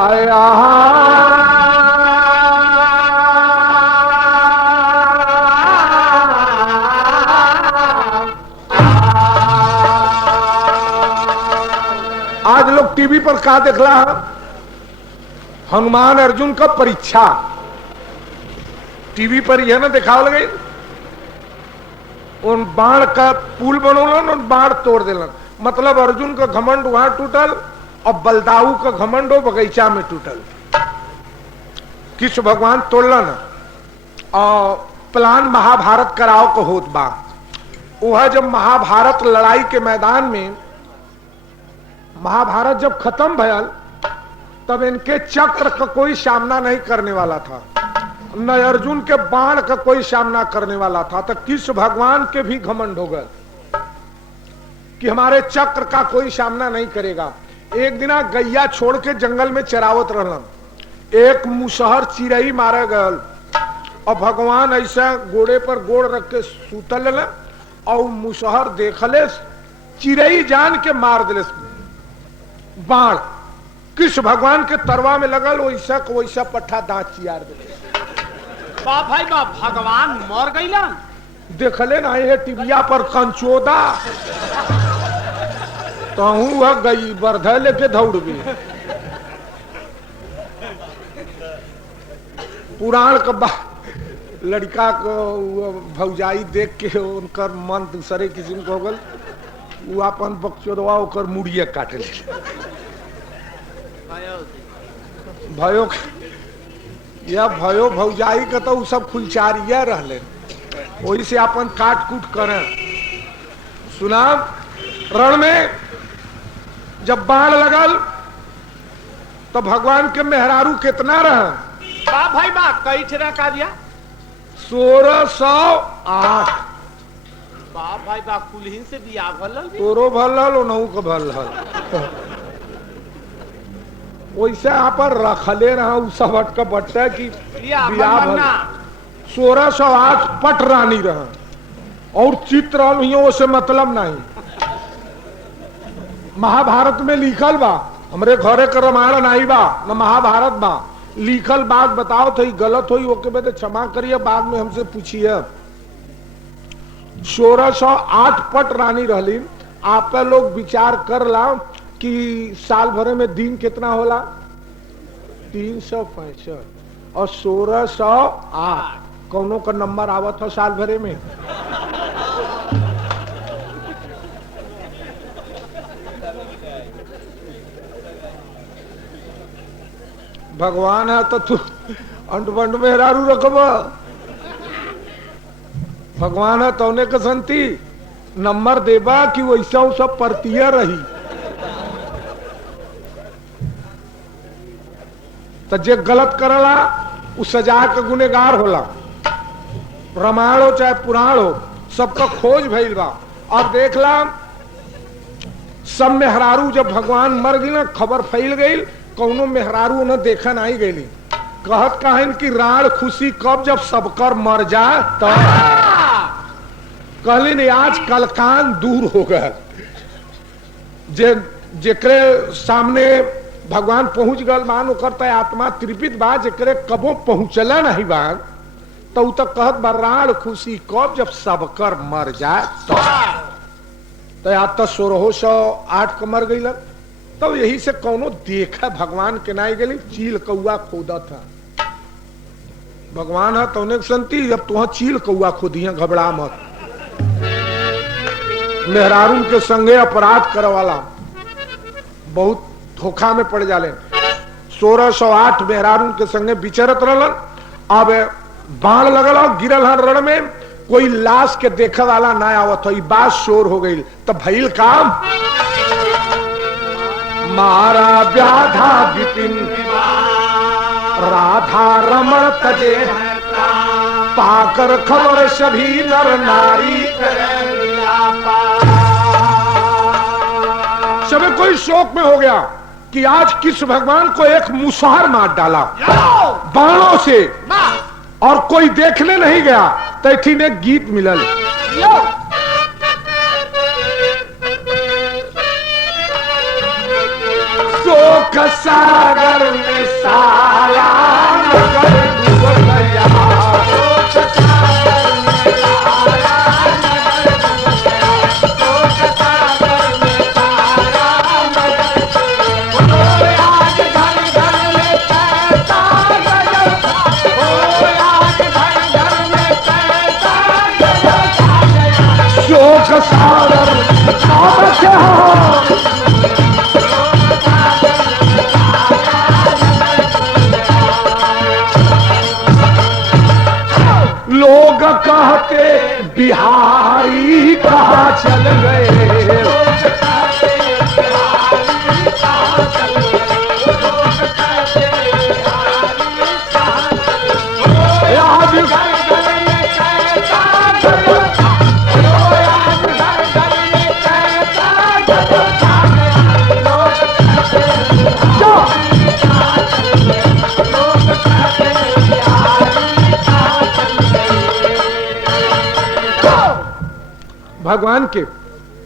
आया आज लोग टीवी पर का देखला हनुमान अर्जुन का परीक्षा टीवी पर यह ना दिखाव लगे उन बाण का पुल बनोलन और बाण तोड़ देलन मतलब अर्जुन का घमंड वहां टूटल और बलदाऊ का घमंड हो बगीचा में टूटल कृष्ण भगवान तोड़लन और प्लान महाभारत कराओ को होत बा वह जब महाभारत लड़ाई के मैदान में महाभारत जब खत्म भयल तब इनके चक्र का कोई सामना नहीं करने वाला था न अर्जुन के बाण का कोई सामना करने वाला था तो कृष्ण भगवान के भी घमंड हो गए कि हमारे चक्र का कोई सामना नहीं करेगा। एक दिन गैया छोड़ के जंगल में चरावत रहलन एक मुसहर चिड़ई मारे गल और भगवान ऐसा गोड़े पर गोड़ रख के सूतल और मुसहर देखले चिड़ई जान के मार दिले बाण कृष्ण भगवान के तरवा में लगल वैसा वैसा पट्ठा दांत चियार दिले बाप भाई बाप भगवान मर गईलन देखले ना ये टिबिया पर कंचोदा तो वह गई बरधा लेके दौड़ गई पुराण का लड़का को भौजाई देख के उनकर मन दूसरे किस्म को हो गल वो अपन बक्चोदवा ओकर मुड़िया काटे भयो या भयो भौजाई का तो सब खुलचारिया रहले वही से अपन काट कूट करें सुना रण में जब बाण लगल तो भगवान के मेहरारू कितना रहा बाप भाई बाप कई ठेरा का दिया 1608 बाप भाई बाप कुलहीन से बियाह भलल तोरो भलल ओनहु के भलल वैसे यहाँ पर रखले रहा उ सब अटक बट्टा की बियाह भल 1608 पट रानी रहा और चित्र से मतलब नहीं महाभारत में लिखल बा हमरे घरे के रामायण नहीं बा न महाभारत बा लिखल बात बताओ तो गलत हुई ओके बेटे क्षमा करिए बाद में हमसे पूछिए 1608 पट रानी रहली आप लोग विचार कर ला कि साल भरे में दिन कितना होला 365 और 1608 कौनों का नंबर आवत हो साल भरे में भगवान है तो तू अंट बंट में हेरारू रखब भगवान है तो के संति नंबर देबा कि वैसा सब परतिया रही तो जे गलत करला उ सजा के गुनेगार होला रामायण हो चाहे पुराण हो सबका खोज भइल बा। अब देखला सब मेहरारू जब भगवान मर गई ना खबर फैल गई कौनो मेहरारू न देखा नहीं गई कहत कहन की राण खुशी कब जब सबकर मर जाए तब कहली आज कलकान दूर हो गए जेकरे सामने भगवान पहुंच गल मान ओकर आत्मा तृपित बा जेकरे कबो पहुंचला नहीं बा तो तक कहत बा राण खुशी कब जब सबकर मर जाए तो आज तो 1608 को मर गई तब यही से कौनो देखा भगवान के नाई गली चील कौआ खोदा था भगवान है तो संति जब तुह चील कौआ खोदिया घबरा मत मेहरारून के संगे अपराध करे वाला बहुत धोखा में पड़ जाले 1608 मेहरारून के संगे विचरत रहलन अब बाण लगल गिरल हन रण में कोई लाश के देखे वाला ना आवत हो बात शोर हो गई तब भइल काम मारा व्याधा विपिन राधा रमण तजे पाकर खबर सभी नर नारी सभी कोई शोक में हो गया कि आज कृष्ण भगवान को एक मुसहर मार डाला बाणों से और कोई देखने नहीं गया तैथी ने गीत मिलल सागर में सारा नगर डूब गया। शोक सागर लोग कहते बिहारी कहाँ चल गए। भगवान के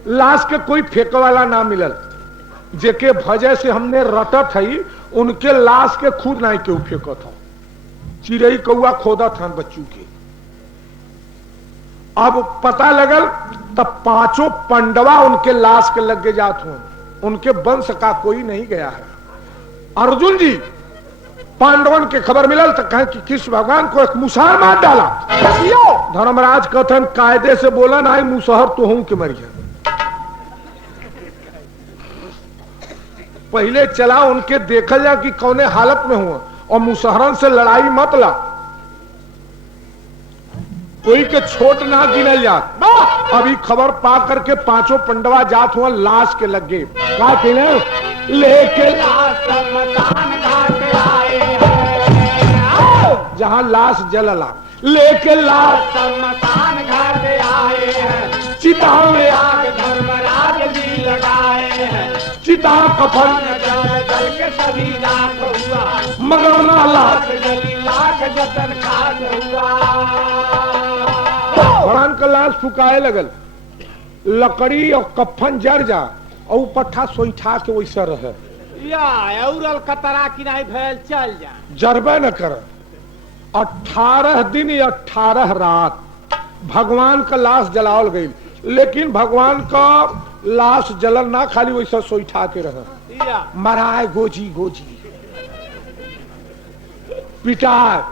लाश के कोई फेंक वाला ना मिलल, जेके वजह से हमने रटत है उनके लाश के खुद नहीं केहू फेंकत हो। चिड़ई कौआ खोदत हन बच्चू के। अब पता लगल तब पांचों पंडवा उनके लाश के लग जात हो, उनके वंश का कोई नहीं गया है। अर्जुन जी पांडवन के खबर मिलल तो कहे कि कृष्ण भगवान को एक मुसहर मार डाला। धर्मराज कथन कायदे से बोला ना मुसहर तो हूं के मरिया। पहले चला उनके देखल जा कि कौने हालत में हुआ और मुसहरन से लड़ाई मत ला, कोई के छोट ना गिनल जात। अभी खबर पा करके पांचों पंडवा जात हुआ लाश के लग गए। का कहने लेके जहां लाश जलला लेके लाश शमशान घाट आए हैं, चिता में आग धर्मराज जी लगाए हैं। चिता कफन जल के सभी राख हुआ, मगर ना लाश जली लाख जतन खाट हुआ। भगवान का लाश फुकाए लगल, लकड़ी और कफन जर जा और पट्ठा सोईठा के वैसा रहे। या औरल कतरा किनाई भैल चल जा, जरबे न कर। 18 दिन या 18 रात भगवान का लाश जलावल गई, लेकिन भगवान का लाश जलन ना खाली वैसा सोईठा के रहे। या मराए गोजी गोजी पिटाए,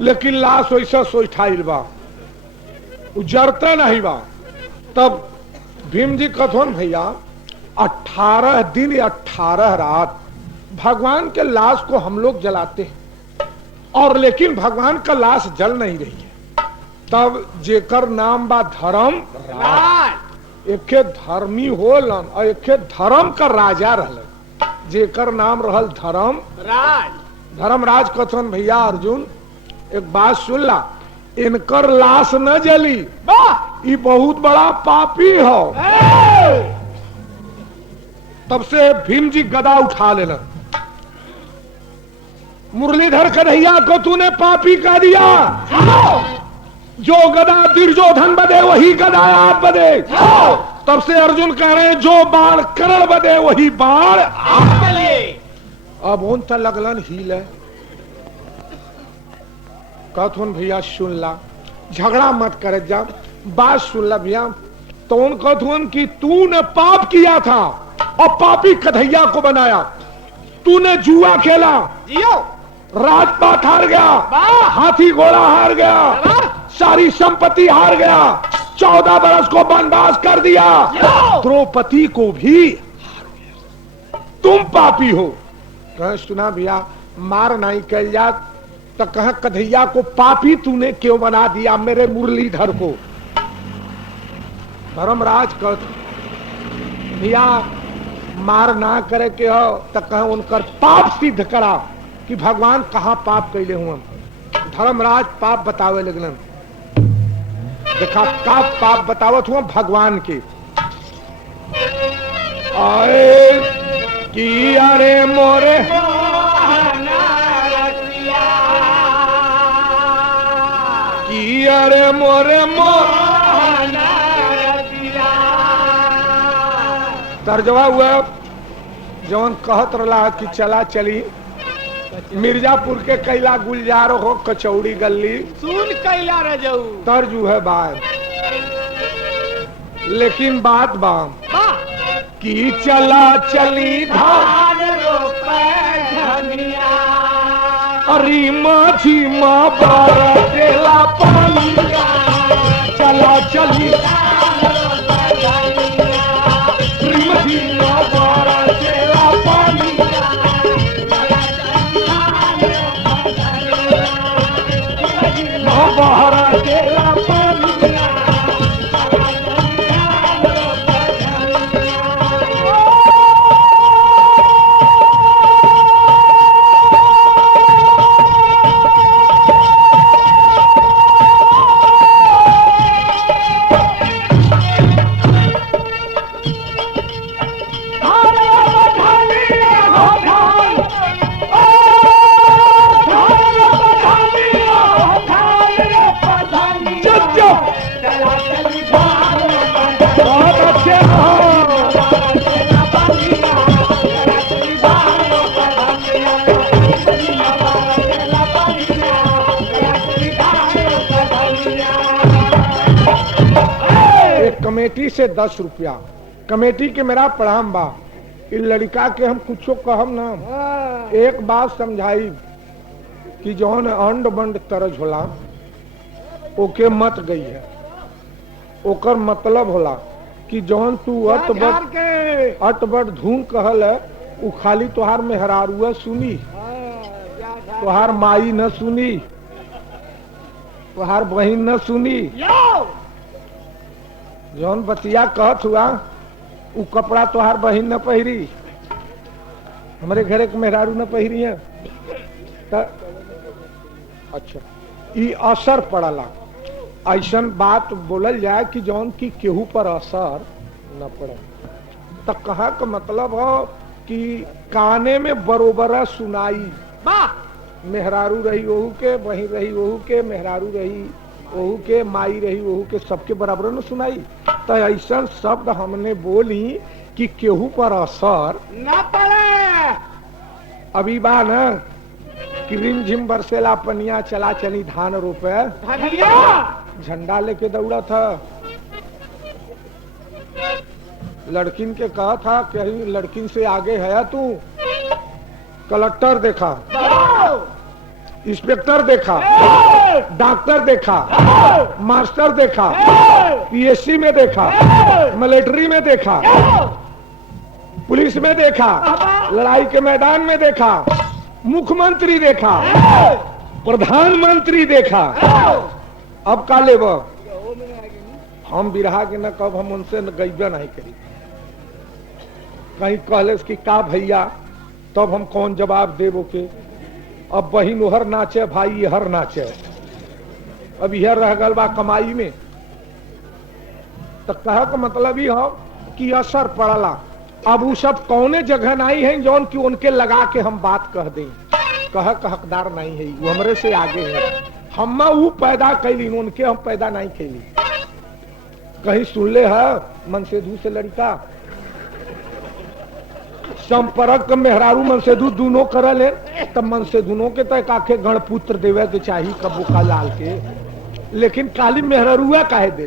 लेकिन लाश वैसा सोईठाइल बा, जरता नहीं बा। तब भीम जी कथन भैया 18 दिन या 18 रात भगवान के लाश को हम लोग जलाते हैं और लेकिन भगवान का लाश जल नहीं रही है। तब जेकर नाम बा धर्म राज, एक धर्मी होलन और एक धर्म का राजा रहलन, जेकर नाम रहल धर्म राज। धर्मराज कथन भैया अर्जुन एक बात सुन ला, इनकर लाश न जली, ये बहुत बड़ा पापी हो। तब से भीम जी गदा उठा लेना, मुरलीधर कन्हैया को तूने पापी कह दिया, जो गदा दुर्योधन बदे वही गदा आप बदे। तब से अर्जुन कह रहे हैं जो बाण करण बदे वही बाण आप बदे। अब उन तक लगलन हील है। कथुन भैया सुन ला, झगड़ा मत करे, जा बात सुन ला भैया। तो उन कथुन की तूने पाप किया था और पापी कन्हैया को बनाया, तूने जुआ खेला, राजपाट हार गया, हाथी घोड़ा हार गया, सारी संपत्ति हार गया, 14 बरस को वनवास कर दिया, द्रौपदी को भी हार गया, तुम पापी हो। कह सुना भैया मार नहीं कल जात तो कह कन्हैया को पापी तूने क्यों बना दिया मेरे मुरलीधर को। धर्मराज कह भैया मार ना करे के हो तो कह उनकर पाप सिद्ध करा कि भगवान कहाँ पाप कैले हुआ। धर्मराज पाप बतावे लगलन, देखा का पाप बतावत हुआ भगवान के। आए कि अरे मोरे कि अरे मोरे तर्जमा हुआ जौन कहत रहा कि चला चली मिर्जापुर के कैला गुलजार हो कचौड़ी गली सुन कैला रजऊ तर्जु है बात, लेकिन बात बाम कि चला चली धान धनिया अरे माझी माँ बारला पानी चला चली माझी माँ बारला पानी माँ बारला पानी कमेटी से 10 रुपया कमेटी के मेरा प्रणाम बा। इस लड़का के हम कुछो कहम ना, एक बात समझाई कि जौन अंड बंड तरज होला ओके मत गई है, ओकर मतलब होला कि जौन तू अटबट धूम कहल है उ खाली तोहार मेहरारुआ सुनी, तोहार माई न सुनी, तोहार बहन न सुनी। जौन बतिया कहत हुआ उ कपड़ा तोहार बहन न पहिरी, हमारे घरे के मेहरारू न पहिरी है। अच्छा ई असर पड़ला, ऐसन बात बोलल जाए कि जौन की केहू पर असर न पड़े। तो कहा का मतलब हो कि काने में बरोबर सुनाई, मेहरारू रही ओहू के, बहन रही ओहू के, मेहरारू रही ओहू के, माई रही ओहू के, सबके बराबर न सुनाई। तो ऐसा शब्द हमने बोली कि केहू पर असर न पड़े। अभी बा न कि रिमझिम बरसेला पनिया चला चली धान रोपे, झंडा लेके दौड़ा था, लड़किन के कहा था कहीं लड़किन से आगे है तू। कलेक्टर देखा, इंस्पेक्टर देखा, डॉक्टर देखा, मास्टर देखा, पीएससी में देखा, मिलिट्री में देखा, पुलिस में देखा, लड़ाई के मैदान में देखा, मुख्यमंत्री देखा, प्रधानमंत्री देखा। अब का लेब हम बिरहा के न कब हम उनसे गईबे नहीं करी, कहीं कहले कि का भैया तब हम कौन जवाब देबो के। अब बहिन ओहर नाचे भाई हर नाचे, अब यह रह गल बा कमाई में। तो कह का मतलब ही हो कि असर पड़ला। अब वो सब कौने जगह नहीं है जौन की उनके लगा के हम बात कह दें, कह का हकदार नहीं है, वो हमरे से आगे है। हम वो पैदा कैली, उनके हम पैदा नहीं कैली। कहीं सुन ले है मनसेधु से लड़का संपर्क मेहरारू मनसेधु दोनों करल है, तब मनसेधुनों के तक आखे गणपुत्र देवे के चाहिए कबू का लाल के, लेकिन काली मेहरारुआ काहे दे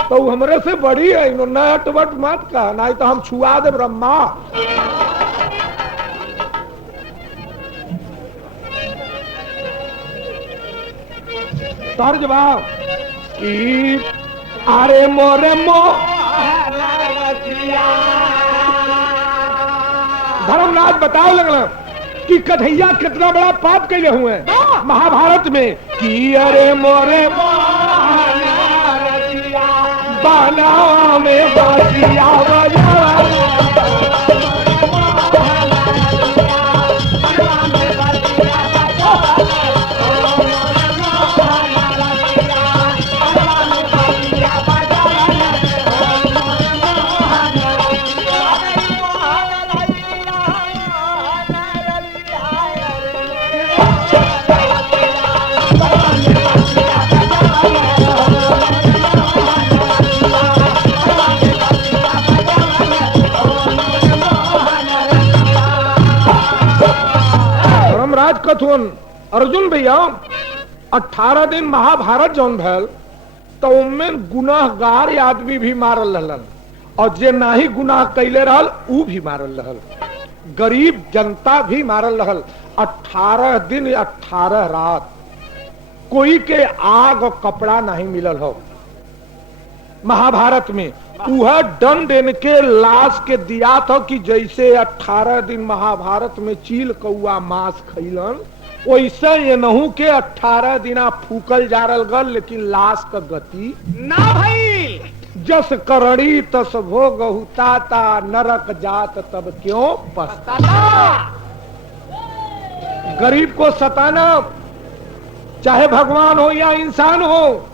तो हमरे से बड़ी है। नट वट मत का, नहीं तो हम छुआ दे ब्रह्मा। तर्ज बा कि अरे मोरे मो धर्मराज बताओ लगना कि कन्हैया कितना बड़ा पाप कैले हुए हैं महाभारत में कि अरे मोरे बाना में बाजिया धर्मराज कथुन अर्जुन भैया 18 दिन महाभारत जौन भैल तो उनमें गुनाहगार आदमी भी मारल रहलन और जे नाही गुनाह कैले रहल ऊ भी मारल रहल, गरीब जनता भी मारल रहल। 18 दिन 18 रात कोई के आग और कपड़ा नहीं मिलल हो महाभारत में। वह दंड इनके लाश के दिया था कि जैसे 18 दिन महाभारत में चील कौआ मांस खैलन वैसे ये नहू के 18 दिना फूकल जा रल गल, लेकिन लाश का गति ना भाई। जस करड़ी तस भोग हुताता, नरक जात तब क्यों पछताता। गरीब को सताना चाहे भगवान हो या इंसान हो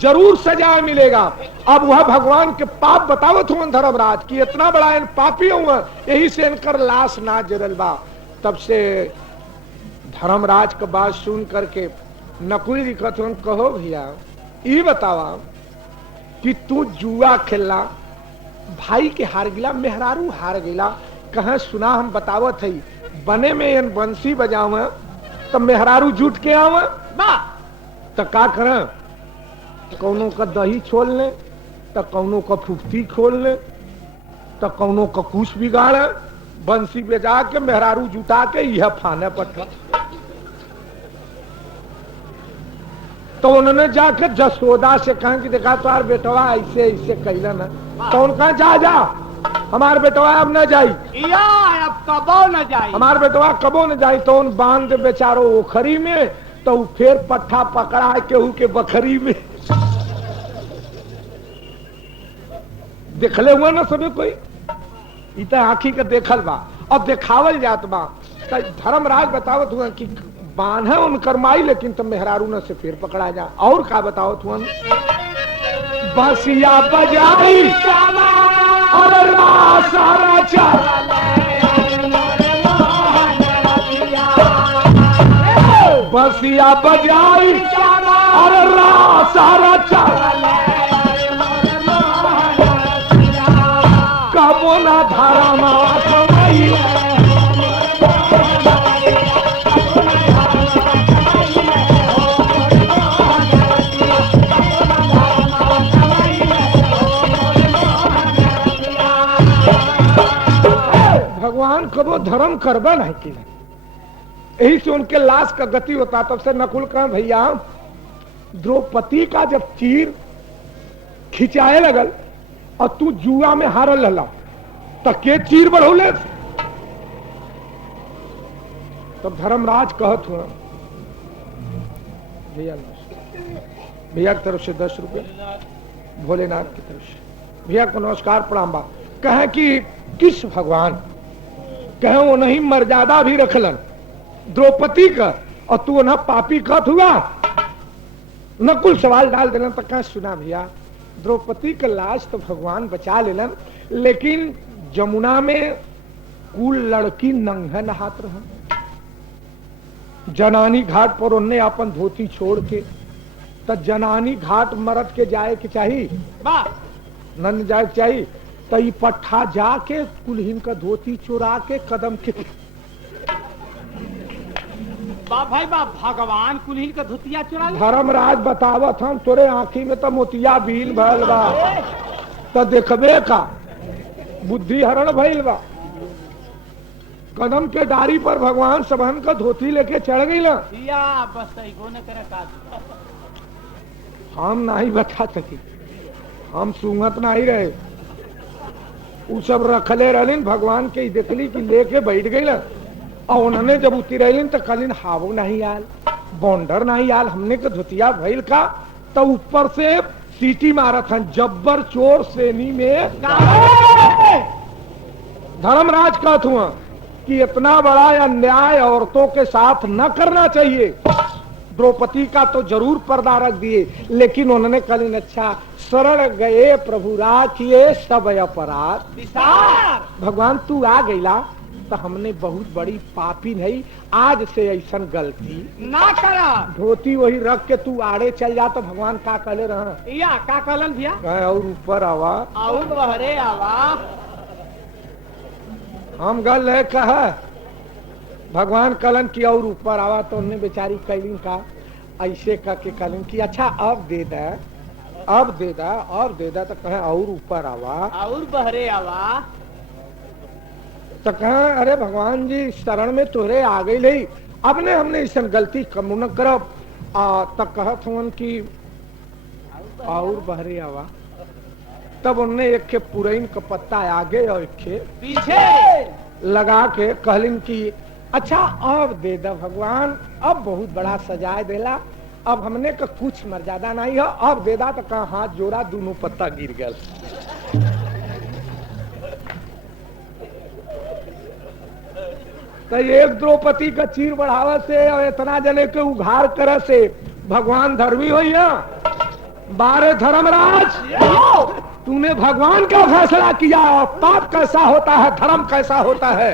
जरूर सजा मिलेगा। अब वह भगवान के पाप बतावत हुआ धर्मराज की इतना बड़ा इन पापी हुआ, यही से इनकर लाश ना जरल बा। तब से धर्मराज का बात सुन करके नकुल जी कहते कहो भैया ये बतावा कि तू जुआ खेलना भाई के हार गिला, मेहरारू हार गिला, कहा सुना हम बतावत है बने में इन बंसी बजाव तो मेहरारू जुट के आव तो का कर, कौनों का दही छोड़ ले तो कौनों का फुफ्ती खोल ले तो कौनों का कुछ बिगाड़, बंसी बजा के मेहरारू जुटा के यह फाने पट्टा। तो उन्होंने जाकर जसोदा से कहा कि देखा तुम्हार बेटवा ऐसे ऐसे कैलन है, तो उनका जा जा हमार बेटवा अब न जाई, अब कबो न जाई, हमार बेटवा कबो न जाई। तो उन बांध बेचारो ओखरी में तो फिर पट्टा पकड़ा केहू के बखरी में। देखले हुआ ना सबे कोई इत आंखी के देखल बा और देखावल जात बा। धर्मराज बतावत हुआ कि बांध है उनकर माई, लेकिन तुम मेहरारू न से फिर पकड़ा जा। और का बतावत हुआ बसिया बजाई और सारा बसिया बजाई और सारा कबो ना धारा भगवान कबो धर्म करबा नहीं की, यही से उनके लाश का गति होता। तब से नकुल कहा भैया द्रौपदी का जब तीर खिंचाए लगल और तू जुआ में हारल रहला तो के तीर बढ़ौले। तब धर्मराज कहत हुआ भैया भैया की तरफ से 10 रुपए, भोलेनाथ की तरफ से भैया को नमस्कार प्रणाम बा। कहे कि किस भगवान कहे वो नहीं मर्यादा भी रखलन द्रौपदी का और तू ना पापी कथ हुआ। नकुल सवाल डाल देलन तो कह सुना भैया द्रौपदी का लाश तो भगवान बचा लेलन, लेकिन जमुना में कुल लड़की नंगे नहात रह, जनानी घाट पर उन्हें अपन धोती छोड़ के, तो जनानी घाट मरद के जाए के चाहिए नन जाए के चाहिए, तो ये पट्ठा जाके कुलहीन का धोती चुरा के कदम के भाई बाप भगवान कुलहीन का धोतिया चुरा ले। धर्मराज बतावत हम तोरे आंखी में तो मोतिया बीन भइल बा तो देखबे का बुद्धि हरण भइल बा। कदम के डारी पर भगवान सबहन का धोती लेके चढ़ गई ना बस न करे का हम नहीं बता सकी, हम सुंगत नहीं रहे, वो सब रखले रहलिन भगवान के देखली कि लेके बैठ गई ना। और उन्होंने जब उतरलिन तो कलिन हावो नहीं आल, बॉन्डर नहीं आल, हमने के धोतिया भइल का तो ऊपर से सीटी मारत हन जब्बर चोर श्रेणी में। धर्मराज कहत हुआ कि इतना बड़ा अन्याय औरतों के साथ न करना चाहिए। द्रौपदी का तो जरूर पर्दा रख दिए, लेकिन उन्होंने कलिन अच्छा शरण गए प्रभु राखिए सब अपराध। भगवान तू आ गईला तो हमने बहुत बड़ी पापी नहीं, आज से ऐसा गलती ना करा। धोती वही रख के तू आड़े चल जा तो भगवान का कहले रहा या का कहलन भैया और ऊपर आवा और बहरे आवा। हम गल है कहा भगवान कलन की और ऊपर आवा तो उन्हें बेचारी कैलिन का ऐसे करके कलन की अच्छा अब दे दा, अब दे दा, अब दे दा, तो कहे और ऊपर आवा, और बहरे आवा। तो कहे अरे भगवान जी शरण में तोरे आ गई ले, अब ने हमने ऐसा गलती कम न करब। तब कहत हवन की और बहरे आवा। तब उनने एक के पुरैन का पत्ता आगे और एक के पीछे लगा के कहलिन की अच्छा अब दे दा भगवान, अब बहुत बड़ा सजाए देला, अब हमने का कुछ मर्यादा नहीं है, अब दे दा। तो कहा हाथ जोड़ा, दोनों पत्ता गिर गया। तो एक द्रौपदी का चीर बढ़ावा से और इतना जने के उघार कर से भगवान धर्मी हो या 12 धर्मराज, तूने भगवान का फैसला किया और पाप कैसा होता है, धर्म कैसा होता है,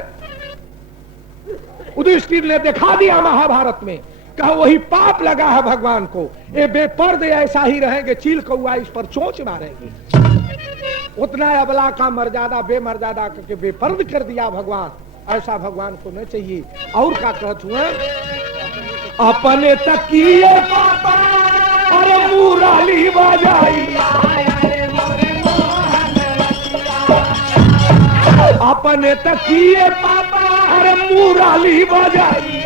युधिष्ठिर ने दिखा दिया महाभारत में। कहा वही पाप लगा है भगवान को, ये बेपर्दे ऐसा ही रहेंगे, चील कौआ इस पर चोंच मारेंगे। उतना अबला का मर्यादा बेमर्यादा करके बेपर्द कर दिया भगवान, ऐसा भगवान को नहीं चाहिए। और क्या कहत हुए, अपने तकिए अरे मुराली बजाई, अपने तकिए पापा अरे मुराली बजाई,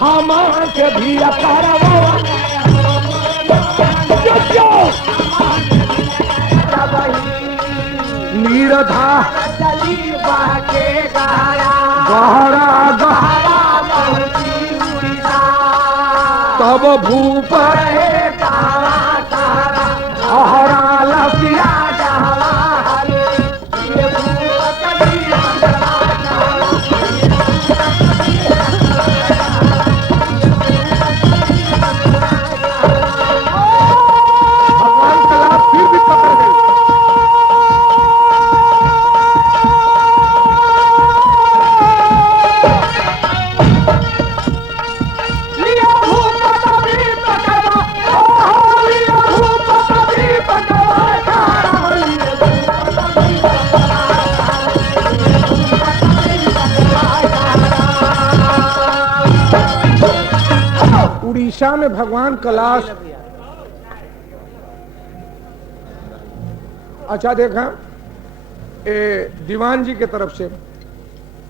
हम के भी नीरधा गहरा तब भूप हरा लसिया उड़ीसा में भगवान कैलाश। अच्छा देखा दीवान जी के तरफ से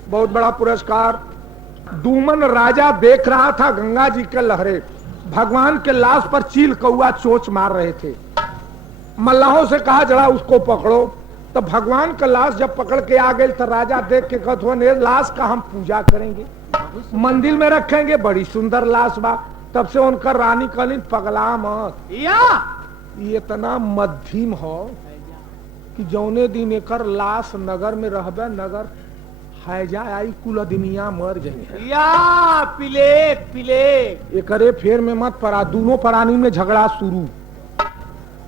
बहुत बड़ा पुरस्कार। दूमन राजा देख रहा था गंगा जी के लहरे, भगवान के लाश पर चील कौआ चोंच मार रहे थे। मल्लाहों से कहा जरा उसको पकड़ो। तो भगवान का लाश जब पकड़ के आ गए तो राजा देख के कहते लाश का हम पूजा करेंगे, मंदिर में रखेंगे, बड़ी सुंदर लाश बा। तब से उनका रानी कहलिन पगला मत, ये इतना मध्यम हो कि जौने दिन एकर लाश नगर में रहबे, नगर हैजा आई कुल दुनिया मर जाए या पिले पिले एकरे फेर में मत पड़ा। दोनों प्राणी में झगड़ा शुरू,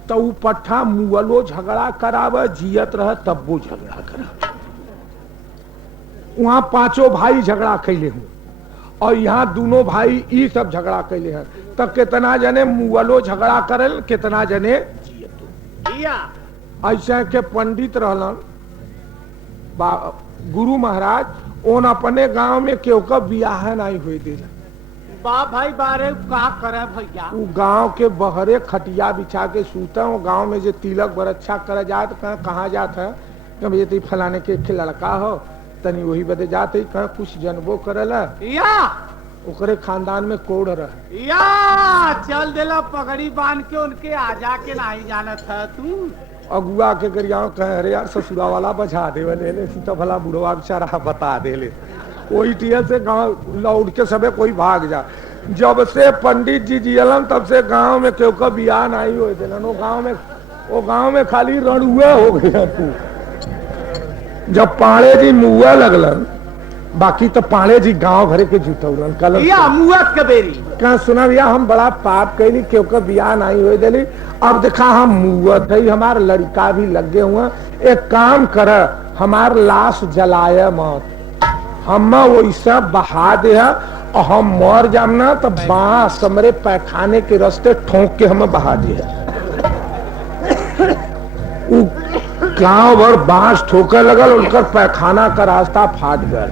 तो ऊ पट्ठा मुअलो झगड़ा करावे, जियत रहे तब वो झगड़ा करावे। वहां पांचों भाई झगड़ा कैले हूं और यहाँ दोनों भाई ई सब झगड़ा कैले हैं। तब कितना जने मुअलो झगड़ा करल, कितना जने जियतो। ऐसा के पंडित रहलन गुरु महाराज, ओन अपने गांव में केहू का बियाह नहीं हुई दिला। बा भाई बारे का करे भैया, वो गांव के बहरे खटिया बिछा के सूता। वो गांव में जो तिलक बरच्छा करे जात, कहाँ जात है कि फलाने के लड़का हो, तनी वही बदे जाते ही कहा कुछ जनबो करला या ओकरे खानदान में कोड़ रहे या चल देला पगड़ी बांध के उनके आजा के नहीं जानत है तू। अगुआ के गरियाओं कहे अरे यार ससुरा वाला बजा दे ले सीता भला बुढ़वा बेचारा बता दे ले। कोई टिया से गांव लौट के सबे कोई भाग जा। जब से पंडित जी जियलन तब से गांव में केहू का बियाह नहीं हो दिलन। वो गांव में खाली रणुआ हो गया तू। जब पाड़े जी मुआ लगलन, बाकी तो पाड़े जी गांव भरे के जुटौलन कल कहा सुना भैया हम बड़ा पाप कैली, क्यों का बियाह नहीं हो दिली। अब देखा हम मुआत है, हमार लड़का भी लगे हुआ। एक काम कर, हमार लाश जलाए मत, हम वैसा बहा दे और हम मर जाम ना तो बांस हमरे पैखाने के रास्ते ठोक के हम बहा दे। गांव भर बांस ठोके लगल, उनकर पैखाना का रास्ता फाट गया,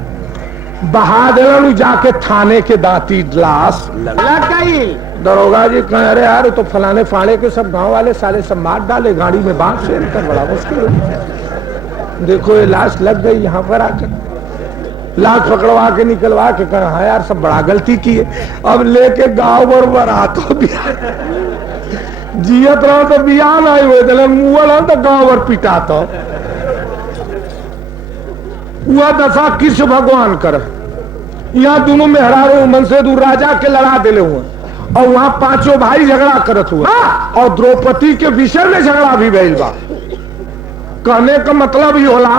बहा दिलन, जाके थाने के दांती लाश लग गई। दरोगा जी कहे अरे यार तो फलाने फाड़े के सब गांव वाले साले सब मार डाले, गाड़ी में बांस से कर बड़ा मुश्किल हो। देखो ये लाश लग गई यहाँ पर आकर, लाश पकड़वा के निकलवा के कहा हाँ यार सब बड़ा गलती की है। अब लेके गांव भर बरात हो, जियत रहो तो बियान आए हुए थे, मुगल हो तो गांव भर पिटा तो हुआ दशा किस भगवान कर। यहाँ दोनों मेहरारू मनसेदू राजा के लड़ा दिले हुए और वहां पांचों भाई झगड़ा करत हुए और द्रौपदी के विषय में झगड़ा भी भइल बा। कहने का मतलब ये होला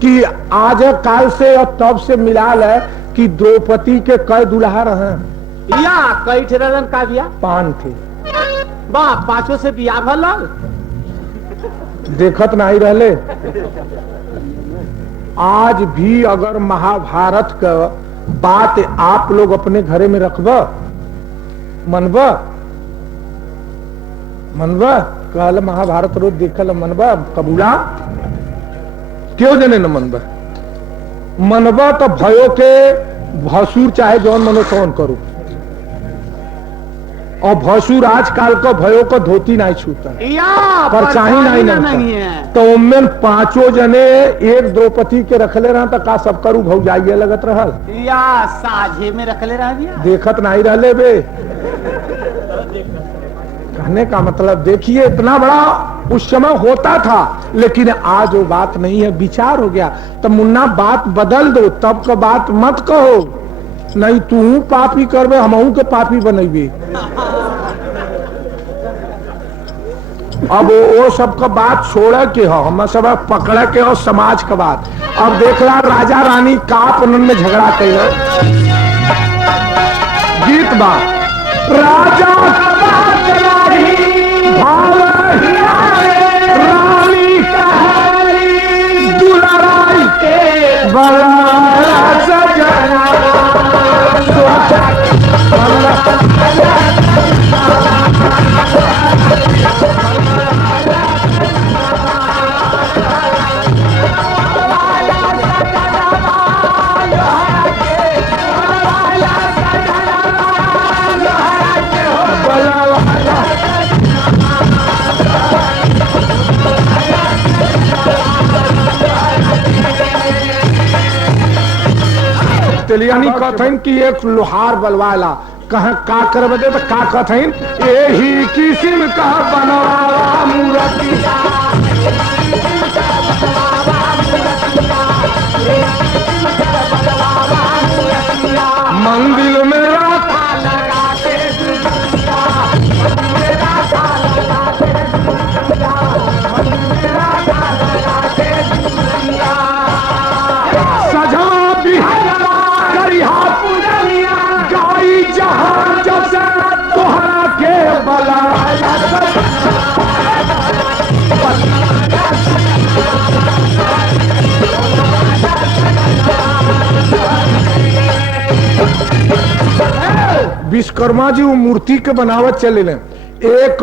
कि आज काल से और तब से मिलाल है कि द्रौपदी के कई दुल्हा रहे, या कई ठेरन का बिया 5 थे। वाह, 5 से बिया भल देखत नहीं रहले। आज भी अगर महाभारत का बात आप लोग अपने घरे में रखब, मनबा कहल महाभारत रोज देखल मनबा, कबूला क्यों जने न मनबा तो भयो के भसुर चाहे जौन मनो तौन करो, और भसुर आजकल का भयो को धोती नहीं छूता पर चाही नहीं है। तो उनमें 5 जने एक द्रौपदी के रखले रहा तो का सब करू भौ जाइए लगत रहल, या साझे में रखले रह दिया, देखत नहीं रहले बे। कहने का मतलब देखिए इतना बड़ा उस समय होता था, लेकिन आज वो बात नहीं है, विचार हो गया। तो मुन्ना बात बदल दो, तब का बात मत कहो, नहीं तू पापी करबे हमहू के पापी बनेबे। अब वो सब का बात छोड़ के हो, हम सब पकड़ के हो समाज का बात। अब देखला राजा रानी काप उन्होंने झगड़ा किया, गीत बा राजा रानी दुलाराई के बड़ा सजना यानी कथन की एक लोहार बलवाला कहा का कर बदे तो का कथन यही किस्म का बनावा मूर्तिया मंदिर में राखा लगा के सजा गाई जहां जैसे तोहरा के बला विश्वकर्मा जी वो मूर्ति के बनावत चले एक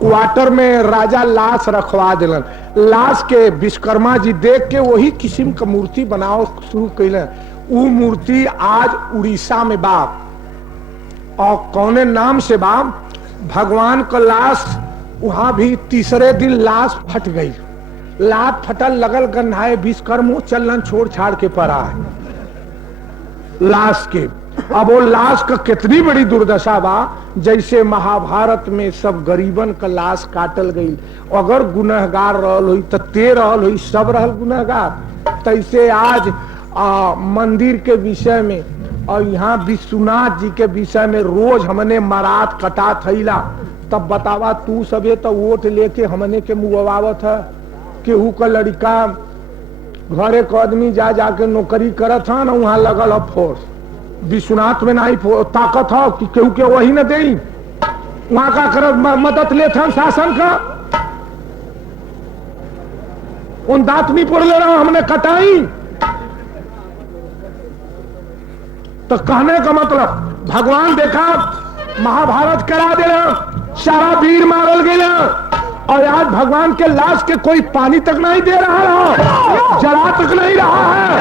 क्वार्टर में राजा लाश रखवा दिलन, लाश के विश्वकर्मा जी देख के वही किस्म का मूर्ति बनाओ शुरू कैलन। वो मूर्ति आज उड़ीसा में बा और कौने नाम से बा, भगवान का लाश वहां भी तीसरे दिन लाश फट गई, लाश फटल लगल गन्हाए, विश्वकर्मा चलन छोड़ छाड़ के पड़ा है लाश के। अब वो लाश का कितनी बड़ी दुर्दशा बा, जैसे महाभारत में सब गरीबन का लाश काटल गई, अगर गुनहगार रहल हुई तो ते रहल हुई, सब रहल गुनहगार। तैसे आज मंदिर के विषय में और यहाँ विश्वनाथ जी के विषय में रोज हमने मरात कटा थैला, तब बतावा तू सबे तो वोट लेके हमने के मुआवत है। केहू का लड़का घरे को आदमी जा जाके नौकरी करत है ना, वहां लगल है फोर्स, विश्वनाथ में नहीं ताकत हो कि केहू के वही न दे, वहां का कर मदद लेते हैं शासन का, उन दांत नहीं पड़ ले रहा हमने कटाई। तो कहने का मतलब भगवान देखा महाभारत करा दे, सारा वीर मारल गया, और आज भगवान के लाश के कोई पानी तक नहीं दे रहा है, जला तक नहीं रहा है।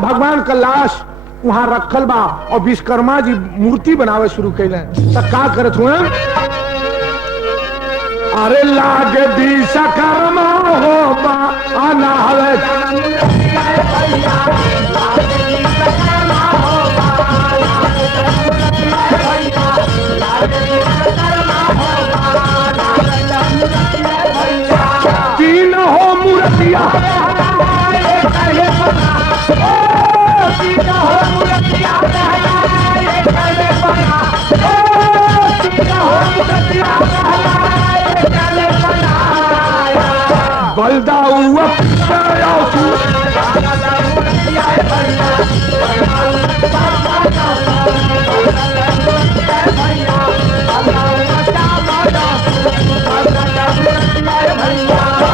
भगवान का लाश वहां रखल बा और विश्वकर्मा जी मूर्ति बनावे शुरू कैले। तो का करत हुए, अरे लागे विश्वकर्मा हो बा आना हवे तीन हो मूर्तिया बलदा हुआ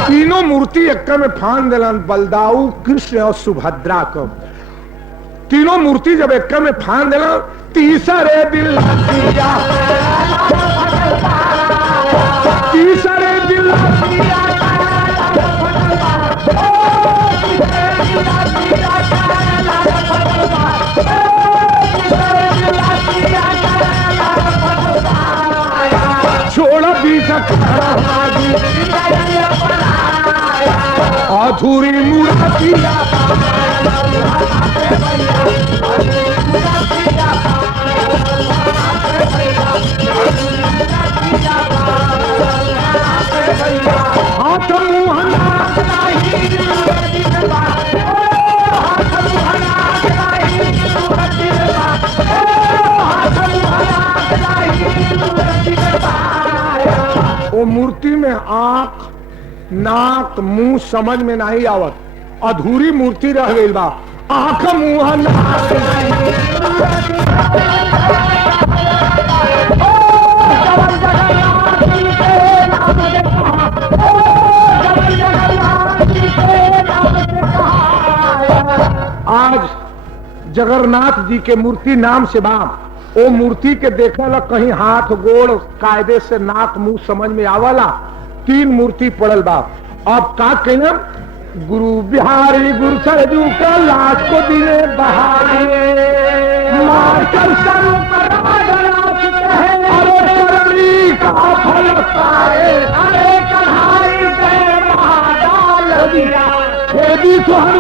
तीनों मूर्ति एक में फान दिलन, बलदाऊ, कृष्ण और सुभद्रा को। तीनों मूर्ति जब एक में फान दिलन, तीसरे दिल तीसरे दिल छोड़ा बीच अधूरी मूर्ति हाथ वो मूर्ति में आंख नाक मुंह समझ में नहीं आवत, अधूरी मूर्ति रह गई बा। आंख मुंह नाक आज जगन्नाथ जी के मूर्ति नाम से बा। ओ मूर्ति के देखला कहीं हाथ गोड़ कायदे से नाक मुंह समझ में आवला। तीन मूर्ति पड़ल बा। अब का कहना, गुरु बिहारी गुरु सरजू का लाश को दिने बहारी मार कर सर पर अरे करनी का फल पाए, अरे कढ़ाई से डाल दिया छेदी सुहर